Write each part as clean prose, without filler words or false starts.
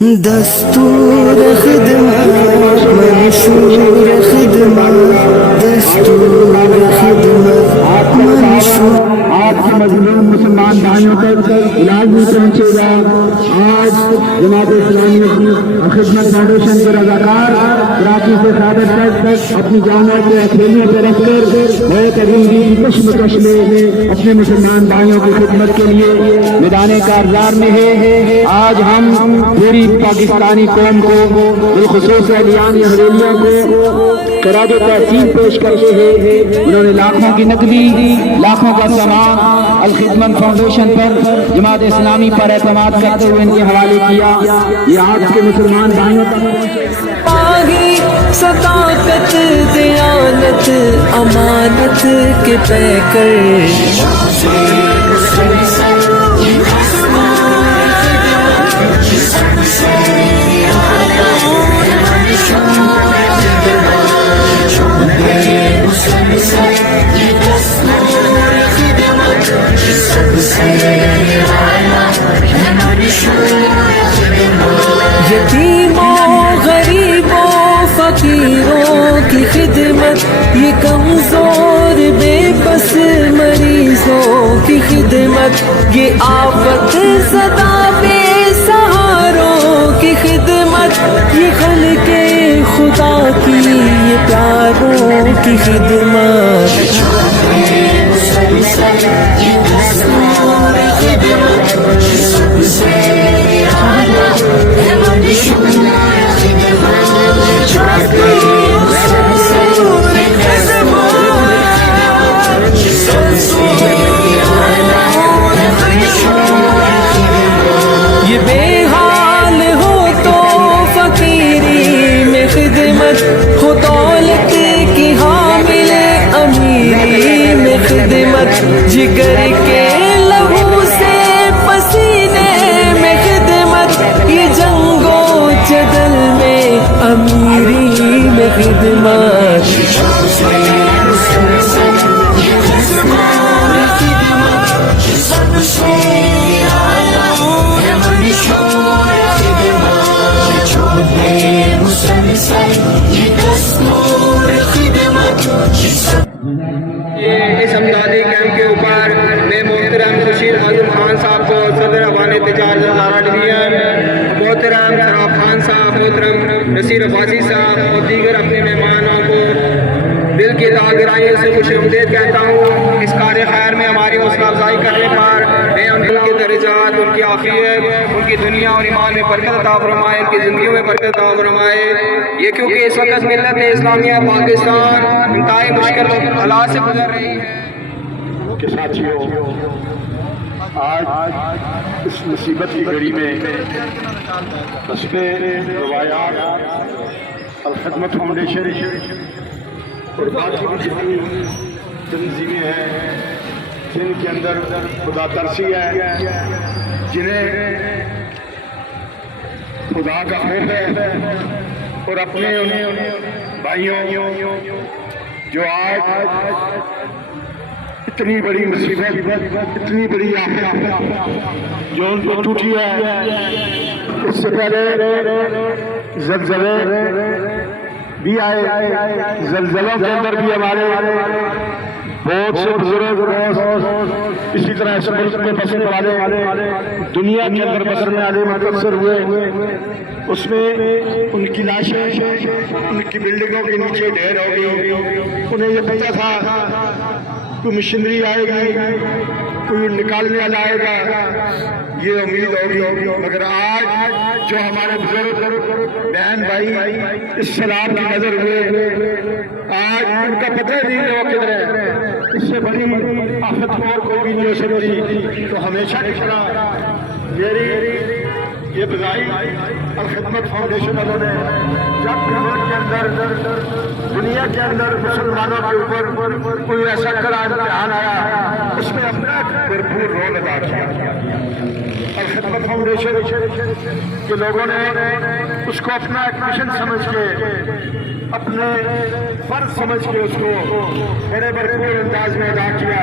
دستور خدمت منشور خدمت دستور خدمت منشور آج کے مظلوم مسلمان بھائیوں تک علاج بھی پہنچے گا. آج جماعت اسلامیہ کی خدمت فاؤنڈیشن کے رضاکار کراچی سے خیبر تک اپنی جانوں کو ہتھیلیوں پہ رکھ کر بہت عظیم کشمکش میں اپنے مسلمان بھائیوں کی خدمت کے لیے میدان کارزار میں ہے. آج ہم پوری پاکستانی قوم کو بالخصوص اہلیان حویلیوں کو خراج تحسین پیش کرتے ہیں. انہوں نے لاکھوں کی نقدی لاکھوں کا سامان الخدمت فاؤنڈیشن پر جماعت اسلامی پر اعتماد کرتے ہوئے ان کے حوالے کیا. یہ آج کے مسلمان بھائیوں تک پاگی صداقت دیانت امانت کے پیکر یتیموں غریبوں فقیروں کی خدمت یہ کمزور بے بس مریضوں کی خدمت یہ آفت زدہ بے سہاروں کی خدمت یہ خلق خدا کی یہ پیاروں کی خدمت یہ بے حال ہو تو فقیری میں خدمت ہو دولت کی حامل امیری میں خدمت جگر کے لہو سے پسینے میں خدمت یہ جنگ و جدل میں امیری میں خدمت اس امدادی کیمپ کے اوپر میں محترم خورشید معظم خان صاحب کو صدر افغان تجارت ادارہ ڈویژن محترم شراب خان صاحب محترم نصیر عباسی صاحب اور دیگر اپنے مہمانوں کو دل کی تہ گہرائیوں سے خوش آمدید کہتا ہوں. اس کار خیر میں ہماری حوصلہ افزائی کرنے پر میں ان کے درجات ان کی عافیت ان کی دنیا اور ایمان میں برکت عطا فرمائے ان کی زندگیوں میں برکت عطا فرمائے. یہ کیونکہ اس وقت ملت اسلامیہ پاکستان انتہائی مشکل حالات سے گزر رہی ہے. کہ ساتھیوں آج اس مصیبت کی گھڑی میں حسب روایات الخدمت فاؤنڈیشن اور باقی بھی جتنی تنظیمیں ہیں جن کے اندر خدا ترسی ہے جنہیں خدا کا خوف ہے اور اپنے بھائیوں جو آج اتنی بڑی مصیبت اتنی بڑی آفت جو ان کو ٹوٹی ہے. اس سے پہلے زلزلے بھی آئے. زلزلوں کے اندر بھی ہمارے بہت سے بزرگ اسی طرح اس ملک میں بسنے والے دنیا کے اندر بسنے والے متاثر ہوئے. اس میں ان کی لاشیں ان کی بلڈنگوں کے نیچے ڈھیر ہو گئی. انہیں یہ پتہ تھا کوئی مشینری آئے گی کوئی نکالنے والا آئے گا یہ امید ہوگی. مگر آج جو ہمارے بزرگ بہن بھائی اس سیلاب کی نظر ہوئے آج ان کا پتہ نہیں ہے وہ کدھر ہے. اس سے بڑی آفت اور کوئی بھی نہیں ہو سکتی. تو ہمیشہ کی طرح میری یہ بزائی الخدمت فاؤنڈیشن والوں نے جب ملک کے اندر دنیا کے اندر مسلمانوں کے اوپر کوئی ایسا کڑا امتحان آیا اس میں اپنا بھرپور رول ادا کیا. الخدمت फाउंडेशन के लोगों ने उसको अपना एक मिशन समझ के, अपने फर्ज समझ के उसको बड़े भरपूर अंदाज में अदा किया।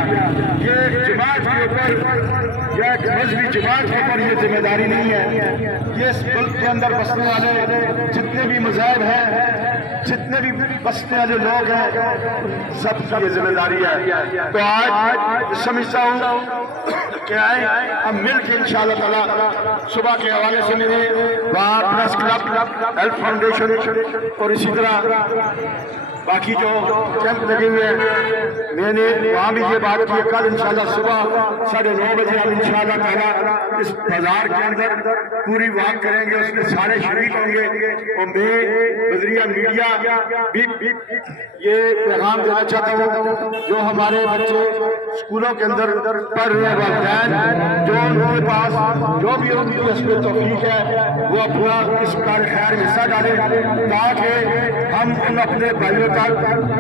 ये एक जमात के ऊपर या एक मजहबी जमात के ऊपर ये जिम्मेदारी नहीं है, ये इस मुल्क के अंदर बसने वाले जितने भी मज़ाहब हैं, जितने भी बसने वाले लोग हैं, सबकी ये जिम्मेदारी है। तो आज समझता हूँ कि आए हम मिल के इंशाअल्लाह ताला सुबह के हवाले से मेरे वहाँ प्रेस क्लब, हेल्थ फाउंडेशन और इसी तरह बाकी जो कैंप लगे हुए हैं, मैंने वहाँ भी ये बात की, कल इंशाअल्लाह सुबह 9:30 बजे हम इंशाअल्लाह ताला इस बाजार के अंदर पूरी वॉक करेंगे, उसमें सारे शरीक होंगे। और मैं बजरिया मीडिया भी ये पैगाम देना चाहता हूँ, जो हमारे बच्चे स्कूलों के अंदर पढ़ रहे हैं, वालिदैन जो उनके पास जो भी उनकी नस्ल तौफीक है वो अपना इस कार्य खैर में हिस्सा डालें, ताकि हम उन अपने भाइयों तक,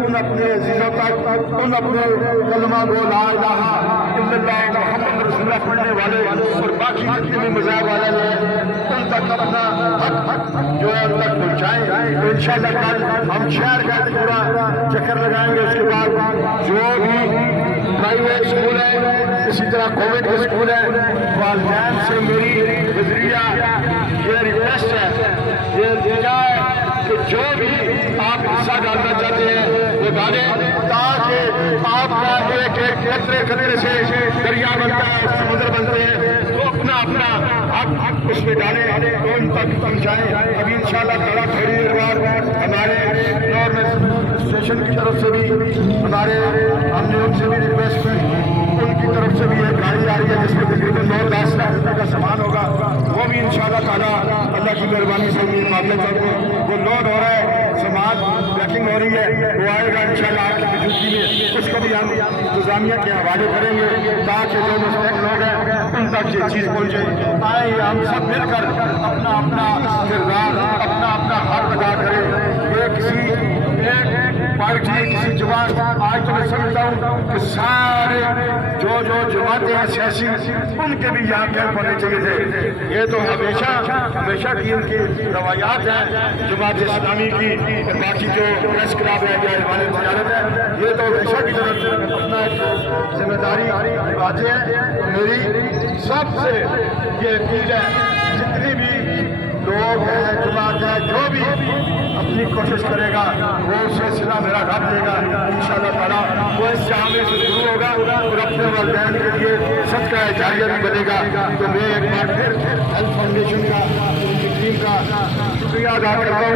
उन अपने अजीजों तक, उन अपने कलमा को ला इलाहा इल्लल्लाह मुहम्मद रसूलुल्लाह पढ़ने वाले और बाकी जितने भी मज़हब वाले हैं उन तक अपना हक जो है उन तक पहुँचाएं। तो इंशाअल्लाह कल हम शहर का पूरा चक्कर लगाएंगे। उसके बाद जो भी प्राइवेट स्कूल है, इसी तरह कॉन्वेंट के स्कूल है, वालिदैन से मेरी बजरिया ये रिक्वेस्ट है, ये दिया है कि जो भी आप हिस्सा डालना चाहते हैं वो डालें, ताकि आपका एक एक कतरे कतरे से दरिया बनता है, समुद्र बनते हैं, तो अपना अपना हक उसमें डालें, तो उन तक पहुँचाएं। अभी इंशाअल्लाह ताला थोड़ी देर बाद हमारे स्टेशन की तरफ से भी हमने उनसे भी रिक्वेस्ट की, उनकी तरफ से भी एक गाड़ी आ रही है जिसमें तकरीबन 9-10 लाख रुपये का सामान होगा, वो भी इंशाअल्लाह ताला अल्लाह की मेहरबानी से मामले तक वो लोड हो रहा है, सामान पैकिंग हो रही है, वो आएगा इंशाअल्लाह आपकी मौजूदगी में। उसको भी हम इंतजामिया के हवाले करेंगे ताकि जो मुस्तहक लोग हैं उन तक ये चीज़ पहुँचे। आए हम सब मिलकर अपना अपना किरदार, अपना अपना हक अदा करें। ये किसी एक पार्टी, किसी जमात, आज तो मैं समझता हूँ कि सारे जो जमातें हैं सियासी, उनके भी यहाँ कैंप होने चाहिए थे। ये तो हमेशा की इनकी रवायात हैं जमात इस्लामी की, और बाकी जो प्रेस क्लब है या हमारे तजारत है, ये तो हमेशा की तरफ अपना एक जिम्मेदारी निभाते हैं। मेरी सबसे ये अपील है, जितनी भी लोग हैं, जमात है, जो भी अपनी कोशिश करेगा वो सिलसिला मेरा रब देगा इंशाअल्लाह ताला, वो इस जामे से शुरू होगा और अपने वालिदैन के लिए सदका जारिया भी बनेगा। तो मैं एक बार फिर हेल्थ फाउंडेशन का, उनकी टीम का शुक्रिया अदा करता हूँ,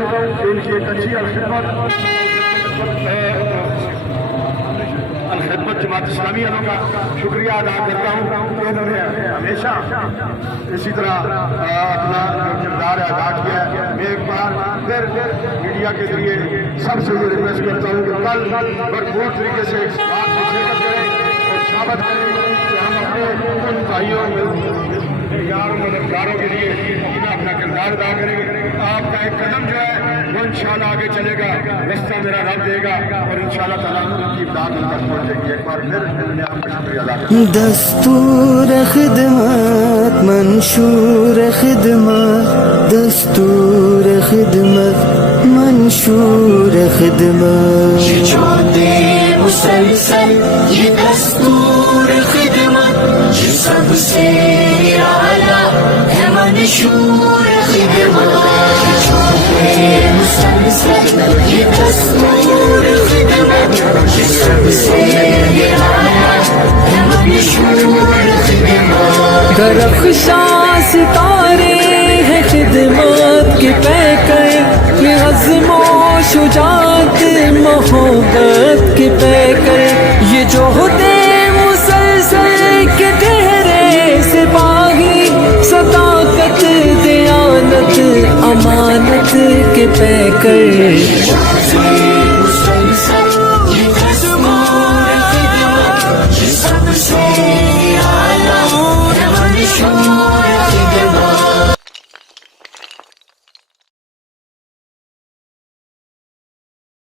उनकी एक अच्छी खिदमत जमात इस्लामी का शुक्रिया अदा करता हूँ कि उन्होंने हमेशा इसी तरह अपना किरदार अदा किया है। मैं एक बार फिर मीडिया के जरिए सबसे ये रिक्वेस्ट करता हूँ कि कल भरपूर तरीके से इस बात को शिरकत करें और साबित करें कि हम अपने उन भाइयों मददगारों के लिए अपना किरदार अदा करेंगे। आपका एक कदम जो है वो इंशाअल्लाह आगे चलेगा, रास्ता मेरा रब देगा और इंशाअल्लाह ताला उनकी इमदाद उन तक पहुँचेगी। एक बार फिर मैं आपका शुक्रिया अदा करता हूँ। दस्तूर खिदमत मंशूर खिदमत, दस्तूर खिदमत मंशूर खिदमत, मुसलसल ये दस्तूर खिदमत ये सबसे आला है मंशूर खिदमत, मुसलसल ये दस्तूर खिदमत ये सबसे आला है मंशूर खिदमत। दरख्शां सितारे हैं खिदमत के पैकर, ये अज़्म व शुजाअत मोहब्बत के पैकर, ये जो होते मुसलसल के गहरे सिपाही, सदाकत दियानत अमानत के पैकर।